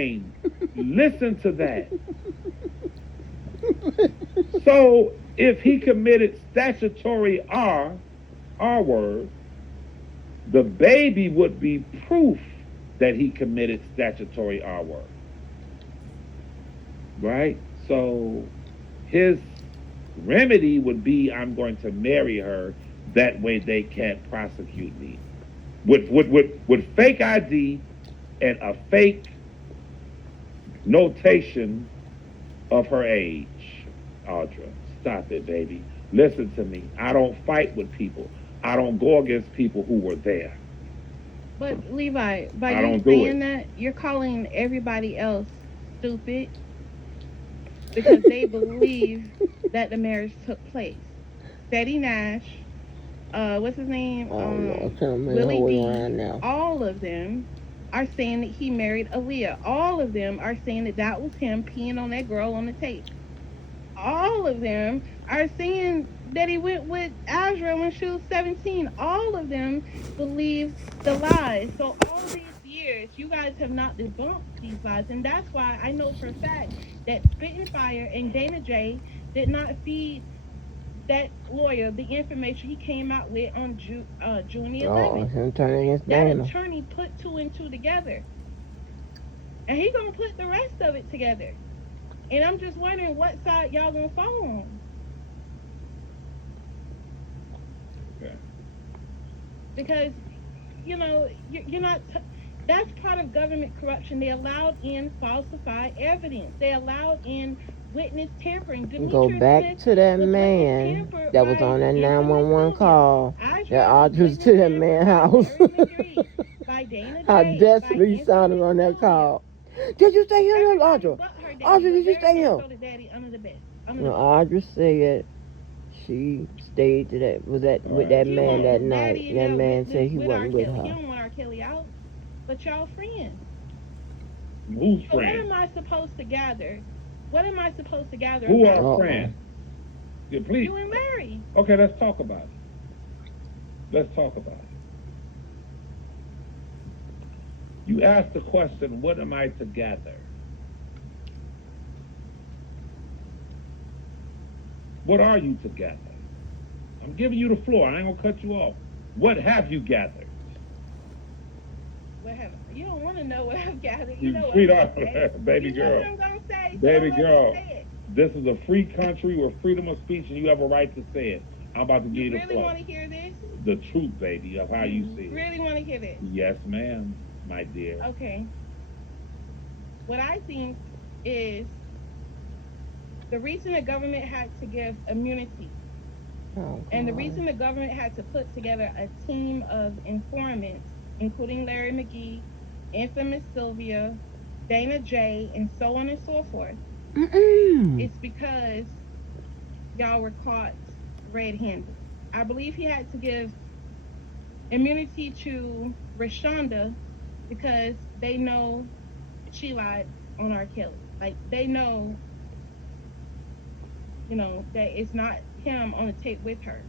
saying. Listen to that. So if he committed statutory R word, the baby would be proof that he committed statutory R word, right? So his remedy would be I'm going to marry her. That way they can't prosecute me. With fake ID and a fake notation of her age. Audra, stop it, baby. Listen to me. I don't fight with people. I don't go against people who were there. But Levi, by I you don't do saying it. that, you're calling everybody else stupid because they believe that the marriage took place. Betty Nash, what's his name? Oh Lord, can't make her Willie way D. around now. All of them are saying that he married Aaliyah. All of them are saying that that was him peeing on that girl on the tape. All of them are saying that he went with Azra when she was 17. All of them believe the lies. So all these years, you guys have not debunked these lies. And that's why I know for a fact that Spit and Fire and Dana J did not feed that lawyer the information he came out with on June the Oh, 11th. him turning against That Dana. attorney put two and two together. And he gonna put the rest of it together. And I'm just wondering what side y'all gonna fall on. Okay. Because you're not that's part of government corruption. They allowed in falsified evidence. They allowed in witness tampering. Go Demetria back Smith to that was witness man tampered that was by on that infamous 911 Sylvia. call that Audra was Audrey witness to that tampered man's by house. Larry McGree, by Dana How J, by desperate he sounded infamous on that Sylvia. call. Did you stay here, Everybody Audra? but her daddy, Audrey, but did you Larry stay here? Minnesota daddy under the bed. Under the When bus. Audrey said she stayed to that was that All with right. that He man want that his night. daddy in That there man said he with R. wasn't with Kelly. He her. don't want R. Kelly out, but y'all friends. Who's So what friends? am I supposed to gather? What am I supposed to gather Who about are Uh oh. friends? Yeah, please. you and Larry? Okay, let's talk about it. Let's talk about it. You asked the question, what am I to gather? What are you to gather? I'm giving you the floor. I ain't gonna cut you off. What have you gathered? What have you don't want to know what I've gathered. You You know what I'm gonna sweetheart, say. baby You know what girl, I'm gonna say. So don't baby let me girl. say it. This is a free country with freedom of speech, and you have a right to say it. I'm about to give You you the really floor. want to hear this? The truth, baby, of how you You see it. really want to hear this? Yes, ma'am, my dear. Okay. What I think is the reason the government had to give immunity. Oh And the God. reason the government had to put together a team of informants, including Larry McGee, infamous Sylvia, Dana J, and so on and so forth, Mm-mm. it's because y'all were caught red handed. I believe he had to give immunity to Rashonda because they know she lied on R. Kelly. Like they know, that it's not him on the tape with her.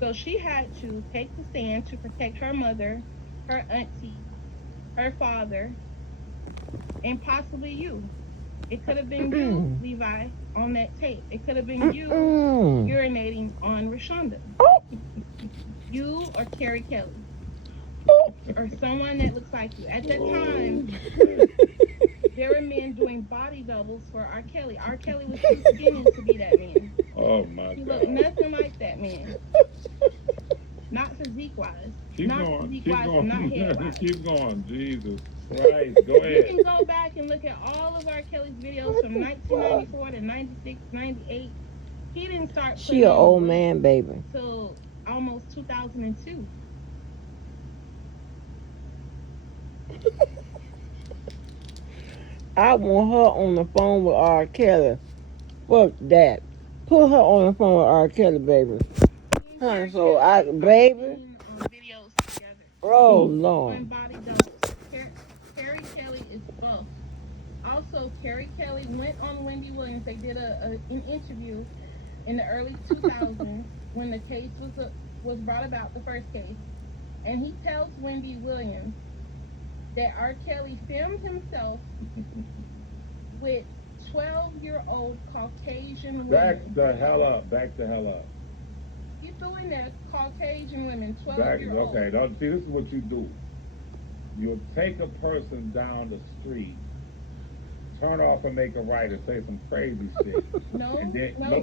So she had to take the stand to protect her mother, her auntie, her father, and possibly you. It could have been you, Mm-mm. Levi, on that tape. It could have been you Mm-mm. urinating on Rashonda. Oh. You or Carrie Kelly. Oh. Or someone that looks like you. At that Oh, time, man. there were men doing body doubles for R. Kelly. R. Kelly was too skinny to be that man. Oh my He looked God. nothing like that man. Not physique wise. Keep Not going. physique Keep wise and not head going. wise. Keep going. Jesus Christ. Go You ahead. can go back and look at all of R. Kelly's videos What from the fuck? 1994 to 96, 98. He didn't start She putting an on old weight man, baby. till almost 2002. I want her on the phone with R. Kelly. Fuck that. Put her on the phone with R. Kelly, baby. He and Honey, Carrie so Kelly are baby. seen on videos together Oh Who? Lord. doing body doubles. Carrie Kelly is buff. Also, Carrie Kelly went on Wendy Williams. They did an interview in the early 2000s when the case was brought about, the first case, and he tells Wendy Williams that R. Kelly filmed himself with 12-year-old Caucasian Back women. the hell up. Back the hell up. He's doing that. Caucasian women, Back, 12-year-old. okay, now, see, this is what you do. You'll take a person down the street, turn off and make a right, and say some crazy shit. No, And then- no,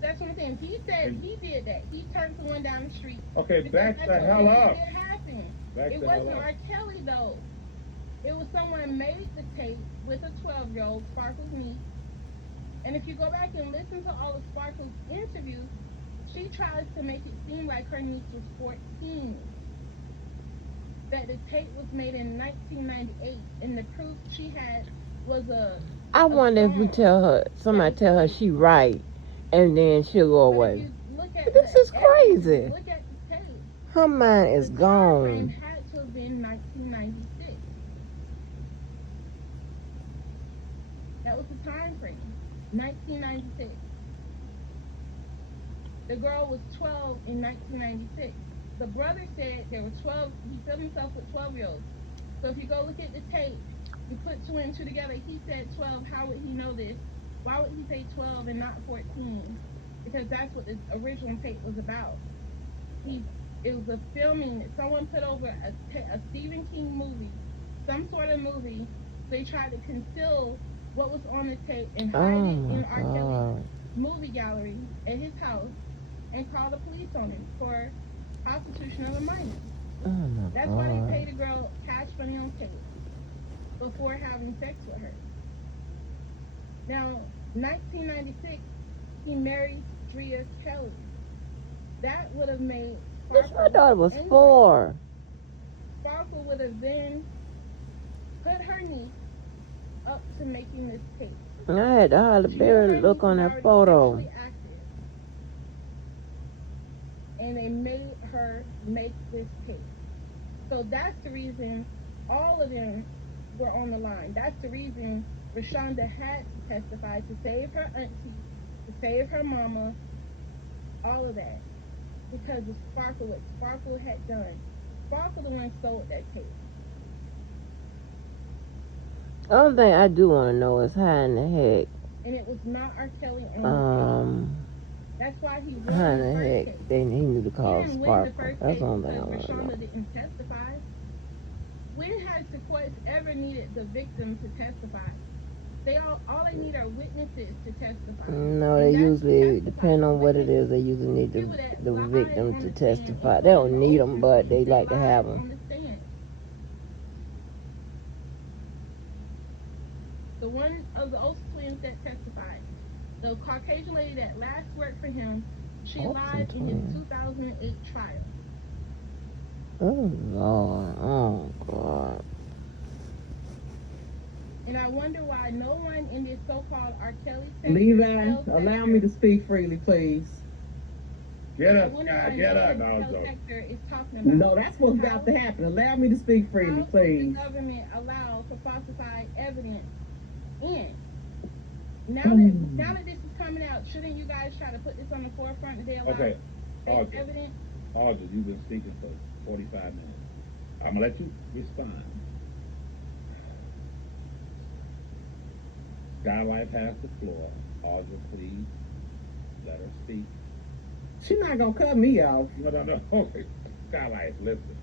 that's what I'm saying. He said And- he did that. He turned someone down the street. Okay, because back that's the what hell really up. did happen. Back It the hell wasn't up. R. Kelly though. It was someone made the tape with a 12-year-old, Sparkle's niece. And if you go back and listen to all of Sparkle's interviews, she tries to make it seem like her niece was 14. That the tape was made in 1998, and the proof she had was I wonder if we tell her, somebody tell her she right, and then she'll go But if away. you look at This the is evidence, crazy. Look at the tape. Her mind is The time frame gone. had to have been 1996. That was the time frame. 1996. The girl was 12 in 1996. The brother said there were 12, he filled himself with 12-year-olds. So if you go look at the tape, you put two and two together, he said 12, how would he know this? Why would he say 12 and not 14? Because that's what the original tape was about. It was a filming that someone put over a Stephen King movie, some sort of movie. They tried to conceal what was on the tape and hide Oh it in my R. Kelly's God. movie gallery at his house and call the police on him for prostitution of a minor. Oh my That's why he God. paid a girl cash money on tape before having sex with her. Now, 1996, he married Drea Kelly. That would have made This my daughter was angry. 4. Sparkle would have then put her niece up to making this tape. I had the Halle She Berry knew her look niece on was that already photo. sexually active. And they made her make this tape. So that's the reason all of them were on the line. That's the reason Rashonda had to testify to save her auntie, to save her mama, all of that. Because of Sparkle, what Sparkle had done. Sparkle the one sold that tape. The only thing I do want to know is how in the heck, And it was not R. Kelly on the tape. That's why he won how the in the first heck case. he knew to He call didn't win the Sparkle. first That's case the only thing I because want to know. Rashonda didn't testify. When has the courts ever needed the victim to testify? All they need are witnesses to testify. No, And they that's usually, testifying. depending on what it is, they usually need the victim to testify. They don't need them, but they like to have them. On the stand. The one of the Olsen twins that testified, the Caucasian lady that last worked for him, she Olsen lied in his twins. 2008 trial. Oh, Lord. Oh, God. And I wonder why no one in this so-called R. Kelly Levi, allow me to speak freely, please. Get I up, wonder Sky. why Get no up, one in the Aljo. health sector is talking about No, that's what's about to happen. Allow me to speak freely, how please. the government allow for falsified evidence in. Now that this is coming out, shouldn't you guys try to put this on the forefront that they allow Okay, fake Audrey. evidence? Audrey, you've been speaking for 45 minutes. I'm going to let you respond. Sky Life has the floor. Audrey, please let her speak. She's not gonna cut me off. No. Okay. Sky Life, listen.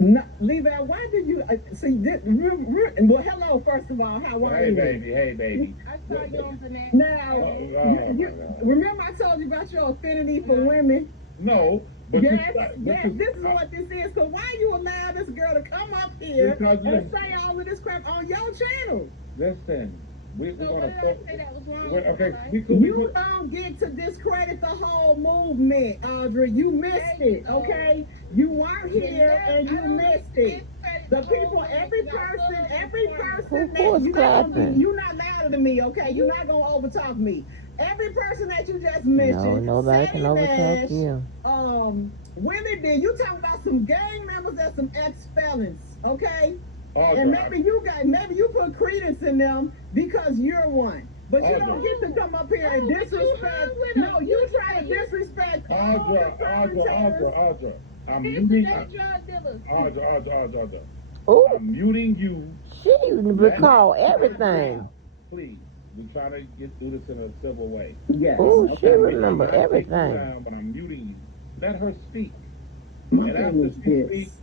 No, Levi, why did you see this? Well, hello, first of all. How are Hey, you? baby. Hey, baby. I saw you on the next. Now, Oh, you, my God. remember I told you about your affinity for women? No, but Yes, you, yes, this is what this is. So why you allow this girl to come up here Because and say all of this crap on your channel? Listen. We're So going what did I say that was wrong? okay, Like, You don't get to discredit the whole movement, Audrey. You missed it, okay? You weren't here and you missed it. The people, every person Who is clapping? you're not louder than me, okay? You're not gonna overtalk me. Every person that you just mentioned, No, nobody can Sadie overtalk Nash, you. Willie D, you talking about some gang members and some ex-felons, okay? Audrey, And maybe you put credence in them because you're one. But you don't get to come up here and disrespect. No, you try to disrespect all the commentators. Audrey. I'm these muting. are drug dealers. Audrey. Ooh, I'm muting you. she recall everything. Please. We're trying to do this in a civil way. Yes. Oh, she Okay. remember I take you everything. down, but I'm muting you. Let her speak. My And thing after is she this. speaks,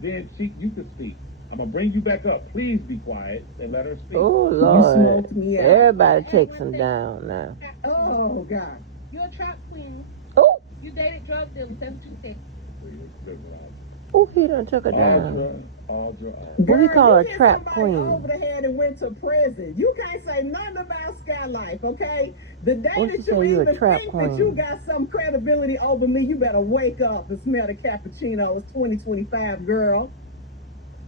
then you can speak. I'm gonna bring you back up. Please be quiet and let her speak. Oh You Lord, smoked me out. everybody takes him down now. Oh God. You're a trap queen. Oh, You dated drug dealers. That's what you said. oh, he done took her down. Aldra. What he Girl, call you a hit trap somebody queen? over the head and went to prison. You can't say nothing about Skylife, okay? The day What that you you say you a even trap think that you queen? got some credibility over me, you better wake up and smell the cappuccino. It's 2025, girl.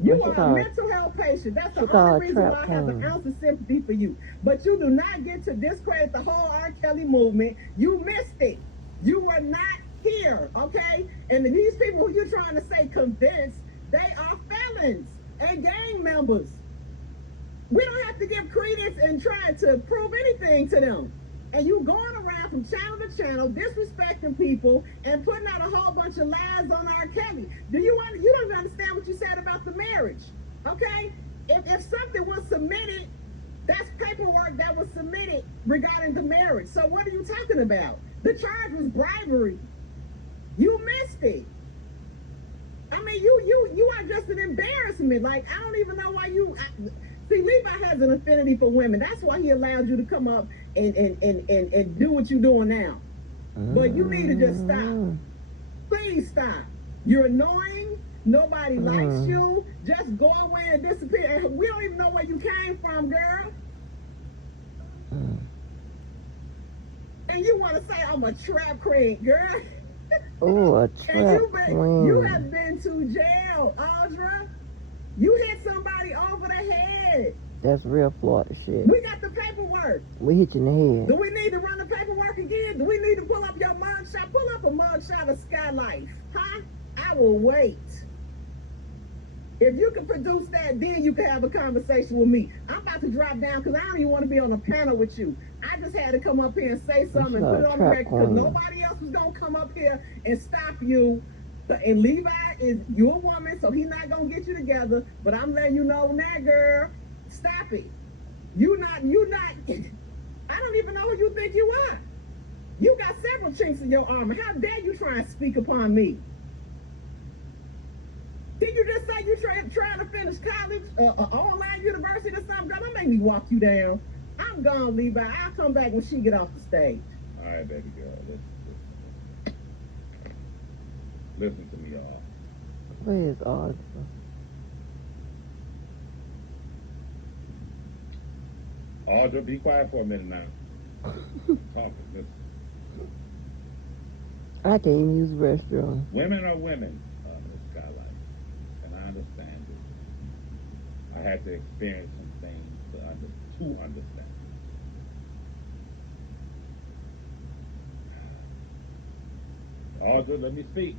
You What you are a call it? mental health patient. That's She the call only her reason trap why I have an queen. ounce of sympathy for you. But you do not get to discredit the whole R. Kelly movement. You missed it. You were not here, okay? And these people who you're trying to say convince, they are felons and gang members. We don't have to give credence and try to prove anything to them. And you going around from channel to channel, disrespecting people and putting out a whole bunch of lies on R. Kelly. You don't even understand what you said about the marriage, okay? If something was submitted, that's paperwork that was submitted regarding the marriage. So what are you talking about? The charge was bribery. You missed it. I mean, you are just an embarrassment. Like, I don't even know why you. See, Levi has an affinity for women. That's why he allowed you to come up and do what you're doing now. But you need to just stop. Please stop. You're annoying. Nobody likes you. Just go away and disappear. We don't even know where you came from, girl. And you want to say I'm a trap queen, girl. Oh, a And trap you have queen. been to jail, Audra. You hit somebody over the head. That's real Florida shit. We got the paperwork. We hit you in the Do head. we need to run the paperwork again? Do we need to pull up your mugshot? Pull up a mugshot of Skylife, huh? I will wait. If you can produce that, then you can have a conversation with me. I'm about to drop down because I don't even want to be on a panel with you. I just had to come up here and say something and put it on the record because nobody else was going to come up here and stop you. And Levi is your woman, so he's not going to get you together. But I'm letting you know now, girl, stop it. You not, I don't even know who you think you are. You got several chinks in your armor. How dare you try and speak upon me? Did you just say you trying to finish college, online university or something? Girl, don't make me walk you down. I'm gone, Levi. I'll come back when she get off the stage. All right, baby girl. Listen to me, y'all. Where's Audra? Audra, be quiet for a minute now. Talking. Listen. I can't even use the restroom. Women are women, Miss Skylight, and I understand it. I had to experience some things to understand. Audra, let me speak.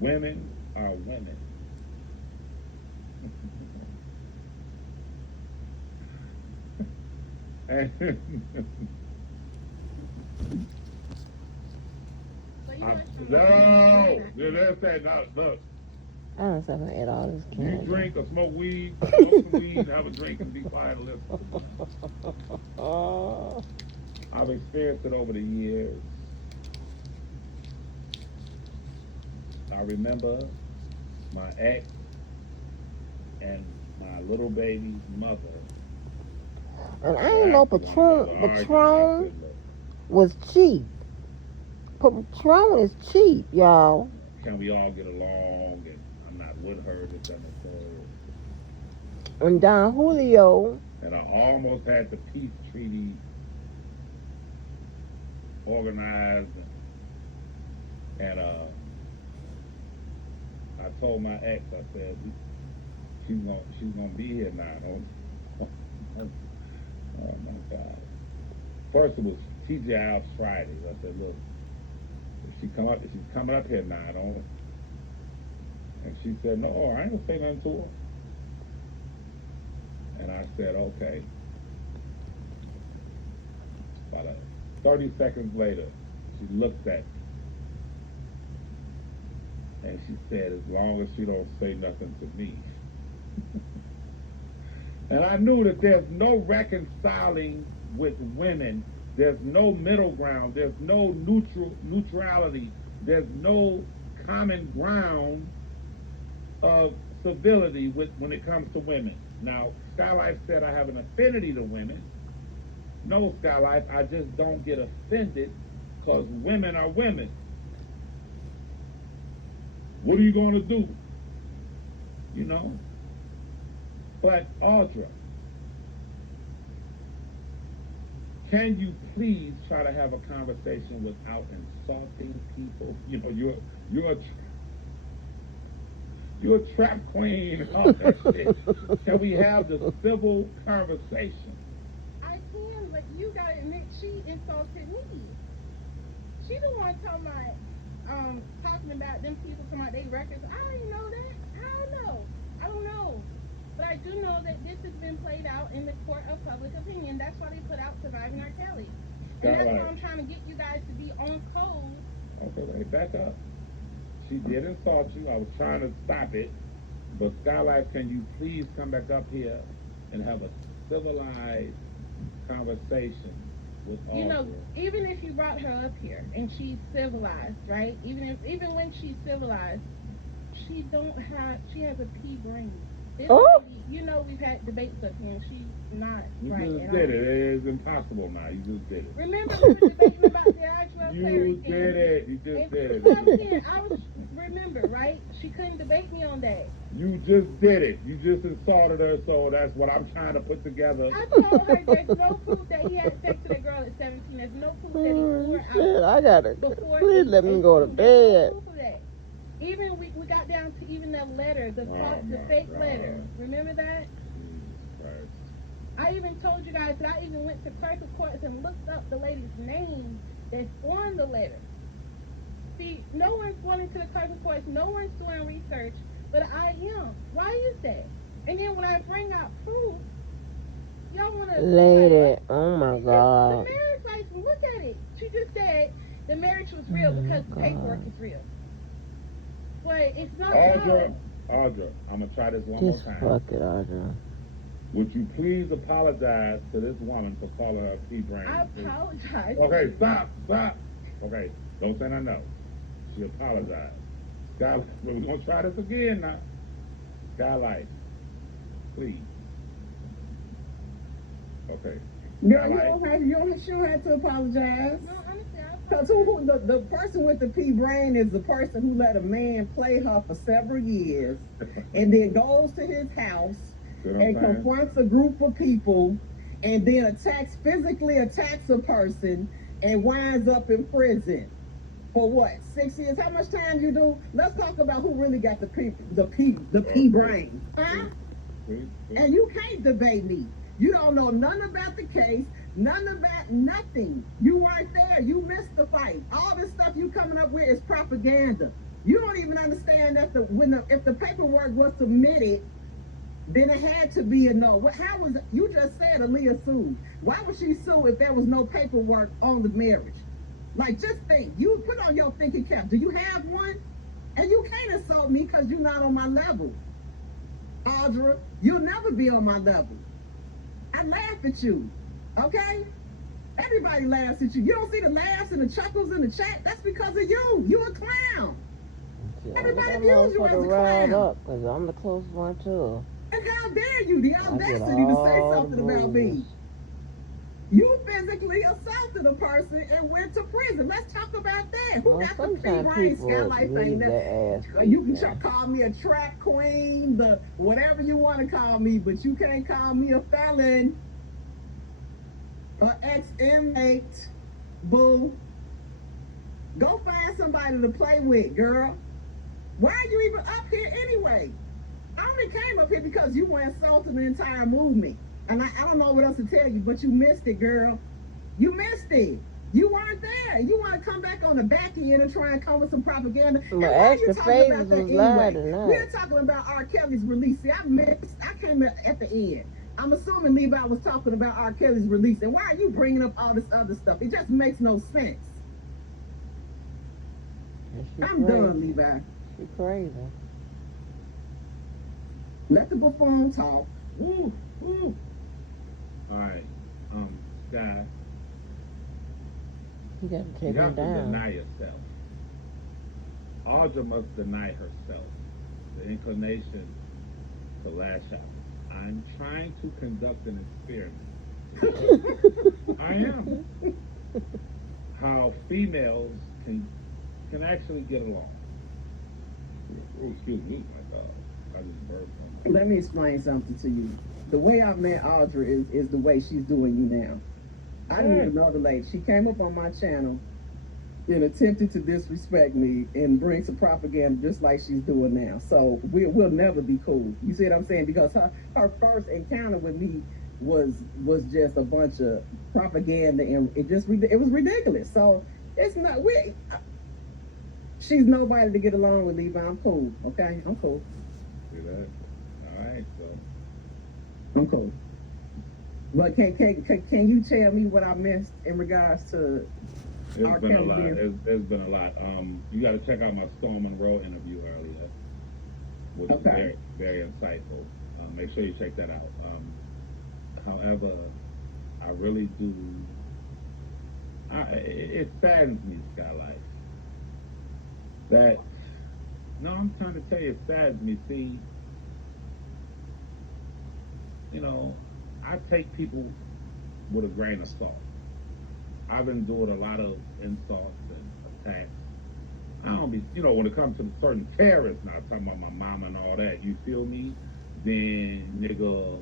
Women are women. And So you no, that's that. No, look, I don't know if I'm gonna eat all this you candy. drink or smoke weed, smoke some weed, have a drink, and be quiet and listen. Oh, I've experienced it over the years. I remember my ex and my little baby's mother. and I ain't know Patron was cheap. Patron is cheap, y'all. Can we all get along? And I'm not with her, this and the And Don Julio, and I almost had the peace treaty organized, and I told my ex, I said, she's gonna be here now. Oh my God! First it was TJ Alps Fridays. I said, look, if she's coming up here now, don't. And she said, no, I ain't gonna say nothing to her. And I said, okay. About 30 seconds later, she looked at me. And she said, as long as she don't say nothing to me. And I knew that there's no reconciling with women. There's no middle ground. There's no neutrality. There's no common ground of civility when it comes to women. Now, Skylife said I have an affinity to women. No, Skylife, I just don't get offended because women are women. What are you going to do? You know? But, Audra, can you please try to have a conversation without insulting people? You know, you're a trap queen. Oh, that shit. Can we have the civil conversation? I can, but you gotta admit she insulted me. She the one talking about them people talking about their records. I didn't know that. I don't know. But I do know that this has been played out in the court of public opinion. That's why they put out Surviving R. Kelly. And that's why I'm trying to get you guys to be on code. Okay, wait, back up. She did insult you. I was trying to stop it. But Skylife, can you please come back up here and have a civilized conversation with all You know, even if you brought her up here and she's civilized, right? Even when she's civilized, she has a pea brain. This Oh. lady, you know, we've had debates with her and she's not You right just at did all. it. It is impossible now. You just did it. Remember we were debating about the actual Clary You thing? did it. You just And did what I'm it. saying, remember, right? She couldn't debate me on that. You just did it. You just insulted her, so that's what I'm trying to put together. I told her there's no proof that he had sex with a girl at 17. There's no proof that he wore Shit, out I gotta. before. Please let me go to There's bed. no proof of that. Even we got down to even the letter, the my fake God. letter. Remember that? Jesus Christ. I even told you guys that I even went to clerk of courts and looked up the lady's name that's on the letter. See, no one's going into the clerk of courts, no one's doing research, but I am. Why is that? And then when I bring out proof, y'all want to... Lady, oh my The God. marriage license, look at it. She just said the marriage was real because the paperwork is real. But it's not Audra, real. Audra, I'm going to try this one more Just time. fuck it, Audra. Would you please apologize to this woman for calling her pea brain? I apologize. Okay, stop. Okay, don't say no. She apologized. Skylife, we're going to try this again now. Skylife, please. Okay. Girl, you don't sure have to apologize. No, honestly, I Because the person with the pea brain is the person who let a man play her for several years and then goes to his house See what I'm and saying? confronts a group of people and then physically attacks a person and winds up in prison. For what? 6 years? How much time you do? Let's talk about who really got the pea brain. Huh? Please. And you can't debate me. You don't know nothing about the case, nothing. You weren't there. You missed the fight. All this stuff you coming up with is propaganda. You don't even understand that if the paperwork was submitted, then it had to be a no. How was you just said Aaliyah sued? Why would she sue if there was no paperwork on the marriage? Like, just think. You put on your thinking cap. Do you have one? And you can't insult me because you're not on my level. Audra, you'll never be on my level. I laugh at you, okay? Everybody laughs at you. You don't see the laughs and the chuckles in the chat? That's because of you. You a clown. Everybody I'm views you as a riled clown. up because I'm the close one too. And how dare you, the I get audacity to say all something the about me. bruises. You physically assaulted a person and went to prison. Let's talk about that. Who Well, got the pea sometimes brain? people Skylife ain't leave that. their ass. You can there. call me a trap queen, the whatever you want to call me, but you can't call me a felon, an ex-inmate. Boo. Go find somebody to play with, girl. Why are you even up here anyway? I only came up here because you were insulting the entire movement. And I don't know what else to tell you, but you missed it, girl. You missed it. You weren't there. You want to come back on the back end and try and come with some propaganda. My And why are you extra talking about favors that was lied anyway? tonight. We're talking about R. Kelly's release. See, I came at the end. I'm assuming Levi was talking about R. Kelly's release. And why are you bringing up all this other stuff? It just makes no sense. I'm done, Levi. She crazy. Let the buffoon talk. Woo, woo. All right, Sky, You gotta you take him have to down. deny yourself. Audra must deny herself the inclination to lash out. I'm trying to conduct an experiment. I am. How females can actually get along. Oh, excuse me, my dog. I just burped on Let me explain something to you. The way I met Audra is the way she's doing you now. I didn't even know the lady. She came up on my channel and attempted to disrespect me and bring some propaganda just like she's doing now. So we'll never be cool. You see what I'm saying? Because her first encounter with me was just a bunch of propaganda and it was ridiculous. So it's not she's nobody to get along with, Levi. I'm cool. Okay? I'm cool. See that? All right, so. I'm cool. But can you tell me what I missed in regards to It's been a lot. It's been a lot. You got to check out my Storm Monroe interview earlier, which is very, very insightful. Make sure you check that out. However, I really do. It saddens me, Skylight. That no, I'm trying to tell you, it saddens me. See, you know, I take people with a grain of salt. I've endured a lot of insults and attacks. I don't be, you know, when it comes to certain terrorists, now talking about my mama and all that, you feel me? Then, nigga,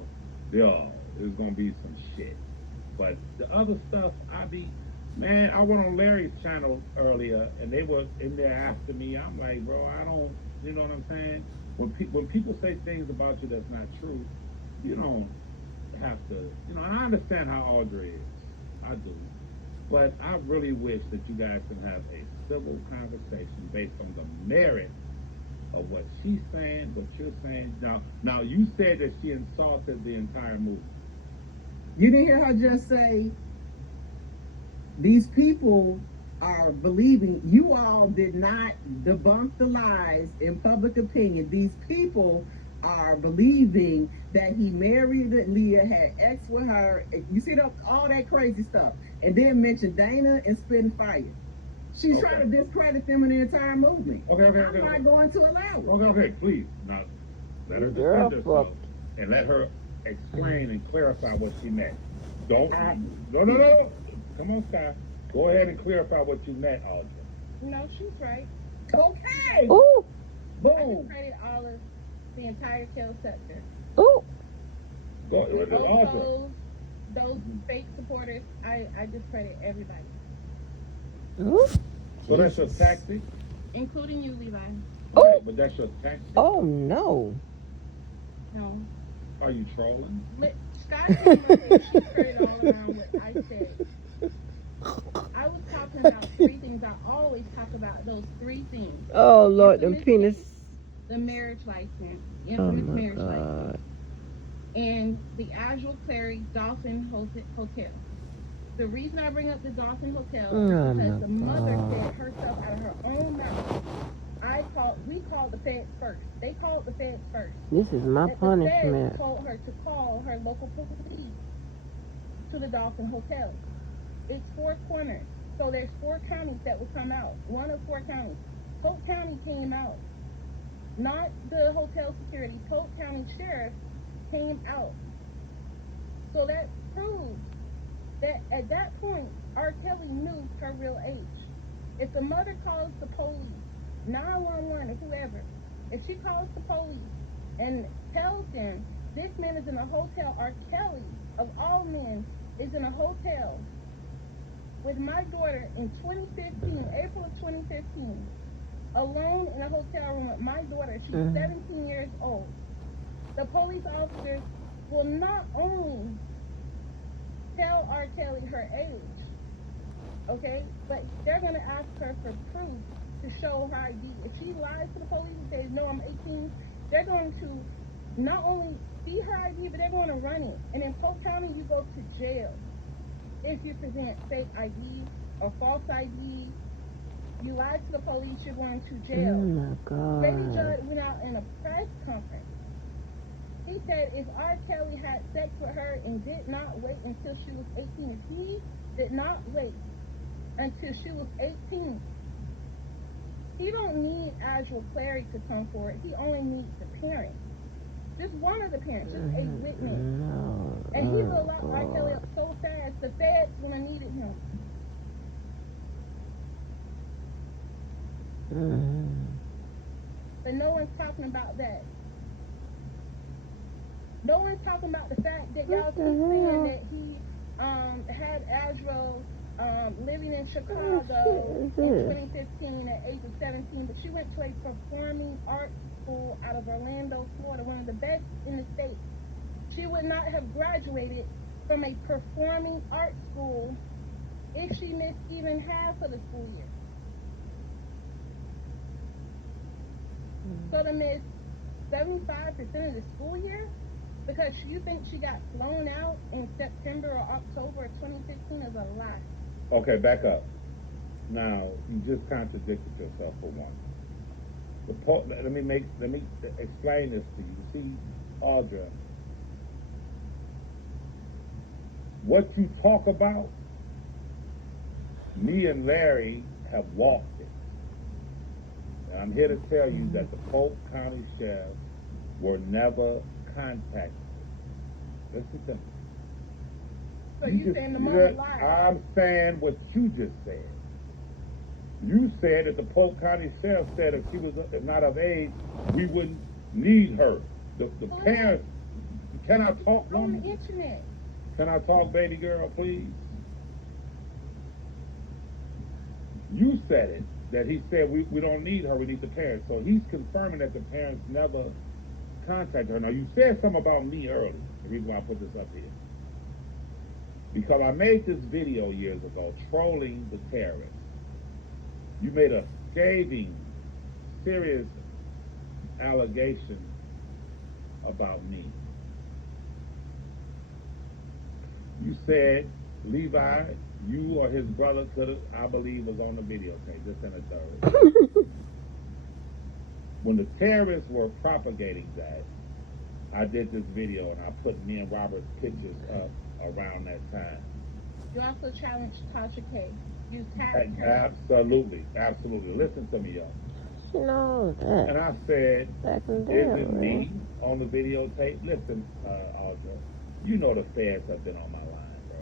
there's gonna be some shit. But the other stuff, man, I went on Larry's channel earlier, and they were in there after me. I'm like, bro, I don't, you know what I'm saying? When people say things about you that's not true, you don't have to, you know, and I understand how Audrey is. I do. But I really wish that you guys can have a civil conversation based on the merit of what she's saying, what you're saying. Now you said that she insulted the entire movement. You didn't hear her just say, these people are believing, you all did not debunk the lies in public opinion. These people are believing that he married Leah, had sex with her. You see all that crazy stuff. And then mentioned Dana and spitting fire. She's trying to discredit them in the entire movement. I'm not going to allow it. Okay, please. Now, let her defend herself and let her explain and clarify what she meant. No. Come on, Scott. Go ahead and clarify what you meant, Audrey. No, she's right. Okay. Ooh. I discredit all of the entire kill sector. Ooh. Those fake supporters, I discredit everybody. Ooh. So that's your tactic? Including you, Levi. Okay, but that's your tactic? Oh, no. No. Are you trolling? Scott came up and she spread it all around what I said. I was talking about three things. I always talk about those three things. Oh, Lord, them penis. The marriage license. Oh, Infamous my marriage God. license. And the Azure Clary Dolphin Hotel. The reason I bring up the Dolphin Hotel is because the mother said herself out of her own mouth. We called the feds first. They called the feds first. This is my punishment. The feds told her to call her local police to the Dolphin Hotel. It's 4 corners. So there's 4 counties that will come out. One of 4 counties. Polk County came out. Not the hotel security. Polk County Sheriff came out. So that proves that at that point, R. Kelly knew her real age. If the mother calls the police, 911 or whoever, if she calls the police and tells them this man is in a hotel, R. Kelly, of all men, is in a hotel with my daughter in 2015, April of 2015, alone in a hotel room with my daughter. She's 17 years old. The police officers will not only tell R. Kelly her age, okay, but they're going to ask her for proof to show her ID. If she lies to the police and says, no, I'm 18, they're going to not only see her ID, but they're going to run it. And in Polk County, you go to jail if you present fake ID or false ID. You lied to the police, you're going to jail. Oh, my God. Baby Judd went out in a press conference He said if R. Kelly had sex with her and did not wait until she was 18, if he did not wait until she was 18, he don't need Azriel Clary to come forward. He only needs the parent. Just one of the parents, just a witness. No. And he will lock R. Kelly up so fast, the feds would have needed him. But no one's talking about that. No one's talking about the fact that y'all keep saying that he had Azriel living in Chicago in 2015 at age of 17, but she went to a performing arts school out of Orlando, Florida, one of the best in the state. She would not have graduated from a performing arts school if she missed even half of the school year. So to miss 75% of the school year because you think she got flown out in September or October of 2015 is a lie. Okay, back up. Now you just contradicted yourself for one. Let me explain this to you. See, Audra, what you talk about, me and Larry have walked it. And I'm here to tell you that the Polk County Sheriff were never contacted. Listen to me. So you saying the mother lied? I'm saying what you just said. You said that the Polk County Sheriff said if she was not of age, we wouldn't need her. The parents, can I talk? On the internet. Can I talk, baby girl, please? You said it, that he said we don't need her, we need the parents. So he's confirming that the parents never contacted her. Now, you said something about me earlier, the reason why I put this up here. Because I made this video years ago, trolling the terrorists. You made a scathing, serious allegation about me. You said Levi, you or his brother could have, I believe, was on the videotape, just in a third. When the terrorists were propagating that, I did this video and I put me and Robert's pictures up around that time. You also challenged Tasha K. You tagged her. Absolutely, absolutely. Listen to me, y'all. She knows that. And I said, Back in the is day, it man. me on the videotape? Listen, Audra, you know the feds have been on my line, bro.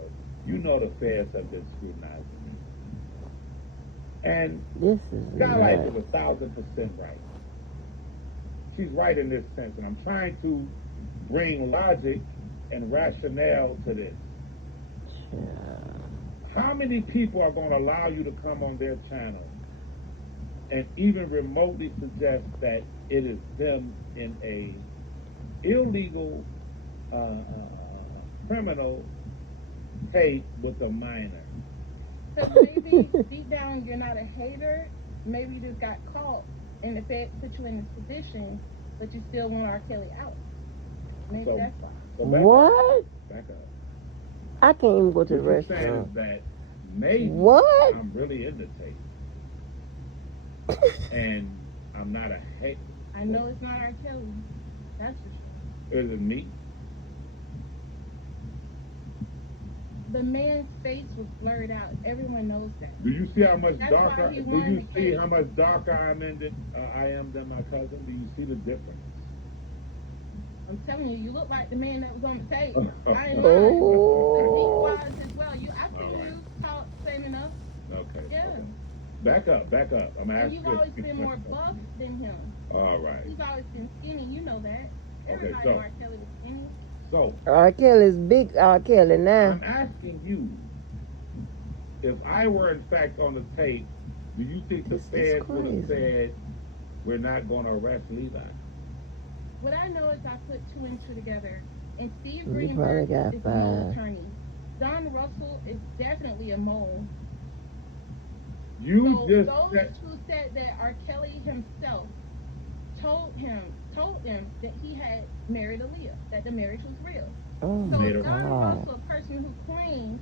You know the feds have been scrutinizing me. And This is Skylight nuts. is 1,000% right. She's right in this sense, and I'm trying to bring logic and rationale to this. How many people are going to allow you to come on their channel and even remotely suggest that it is them in a illegal criminal tape with a minor? Because maybe deep down you're not a hater. Maybe you just got caught and the Fed put you in this position, but you still want R. Kelly out. Maybe So- that's why. So back What? Up, back up. I can't even go to the What you're saying restaurant. is that maybe What? I'm really in the tape. And I'm not a hate. I know it's not R. Kelly. That's for sure. Is it me? The man's face was blurred out. Everyone knows that. Do you see how much That's darker? why he Do won you the see case. how much darker I am than my cousin? Do you see the difference? I'm telling you, you look like the man that was on the tape. I ain't lying. Oh. He's wise as well. I see All right. you talk same enough. Okay. Yeah. Okay. Back up. I'm And asking. you've always been more buff than him. All right. He's always been skinny. You know that. Okay, Everybody so- knew R. Kelly was skinny. So R. Kelly's big R. Kelly now. I'm asking you, if I were in fact on the tape, do you think the This is feds would have crazy. said we're not going to arrest Levi? What I know is I put two and two together. And Steve You probably Greenberg got is no 5. attorney. Don Russell is definitely a mole. You So just those said, who said that R. Kelly himself told them that he had married Aaliyah, that the marriage was real. Oh So my Made her- Don God. Russell, a person who claims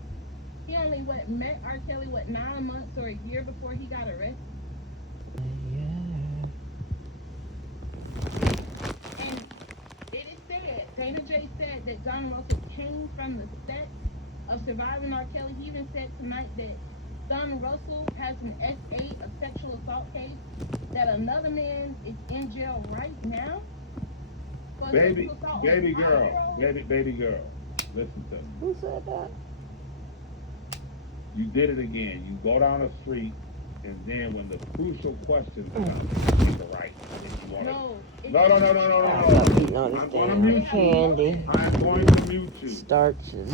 he only met R. Kelly 9 months or a year before he got arrested, Yeah. and it is said Dana J said that John Russell came from the set of Surviving R. Kelly. He even said tonight that John Russell has an SA, a sexual assault case, that another man is in jail right now for Baby, sexual assault baby on a girl, 5-year-old. baby girl, listen to me. Who said that? You did it again. You go down the street, and then when the crucial questions come, you make a right. If you wanna- No. No. Eating on I'm this gonna damn mute you. candy, I'm going to mute you. starches.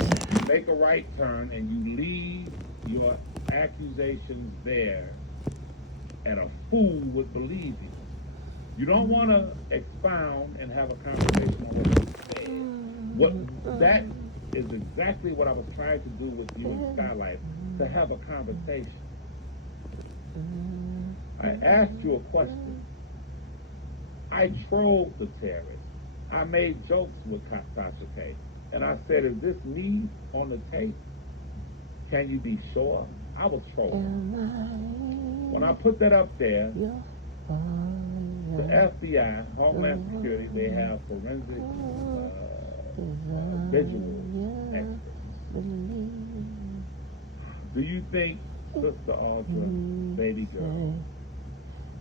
Make a right turn, and you leave your accusations there, and a fool would believe you. You don't want to expound and have a conversation on what you said. What that is exactly what I was trying to do with you and Skylight, to have a conversation. I asked you a question. I trolled the terrorists. I made jokes with Tasha K. And I said, is this me on the tape? Can you be sure? I was trolling. When I put that up there, the FBI, Homeland Security, they have forensic visual experts. Do you think, Sister Audra, baby girl,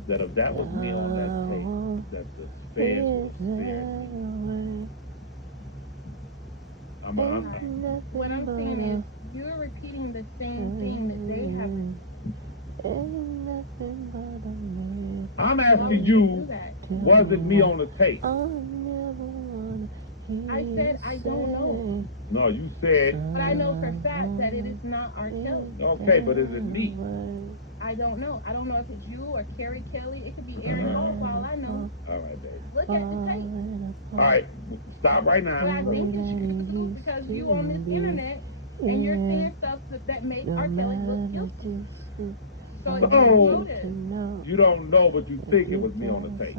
that if that was me on that tape, that the feds would spare me? What I'm saying is, you're repeating the same thing that they have. I'm Why asking would you do you, that? was it me on the tape? I said I don't know, No, you said, but I know for a fact that it is not R. Kelly. okay, but is it me? I don't know. I don't know if it's you or Carrie Kelly. It could be Aaron Hall, for all I know. All right, baby. Look at the tape. All right, stop right But I now. think it's you because you on this internet and you're saying stuff that make R. Kelly look guilty. So it's Oh. motive You don't know, but you think it was me on the tape.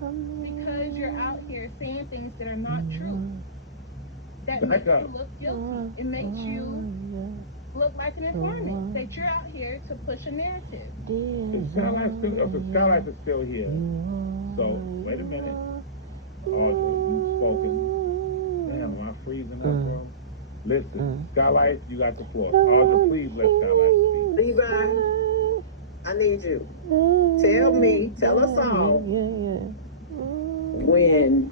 because you're out here saying things that are not true. That Back makes you up. look guilty. It makes you look like an informant. That you're out here to push a narrative. The Skylights are still here. So, wait a minute. Audra, you've spoken. Damn, am I freezing up, bro? Listen, Skylights, you got the floor. Audra, please let Skylights speak. Levi, I need you. Tell us all, when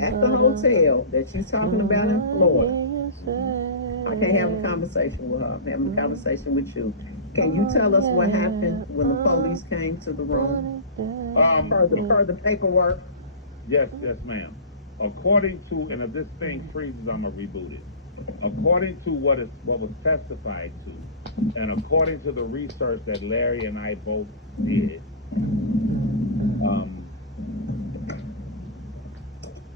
at the hotel that you're talking about in Florida, I can't have a conversation with her. I'm having a conversation with you. Can you tell us what happened when the police came to the room? Per the paperwork. Yes, ma'am. According to, and if this thing freezes, I'm gonna reboot it. According to what was testified to, and according to the research that Larry and I both did,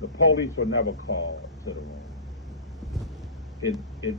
the police were never called to the room. It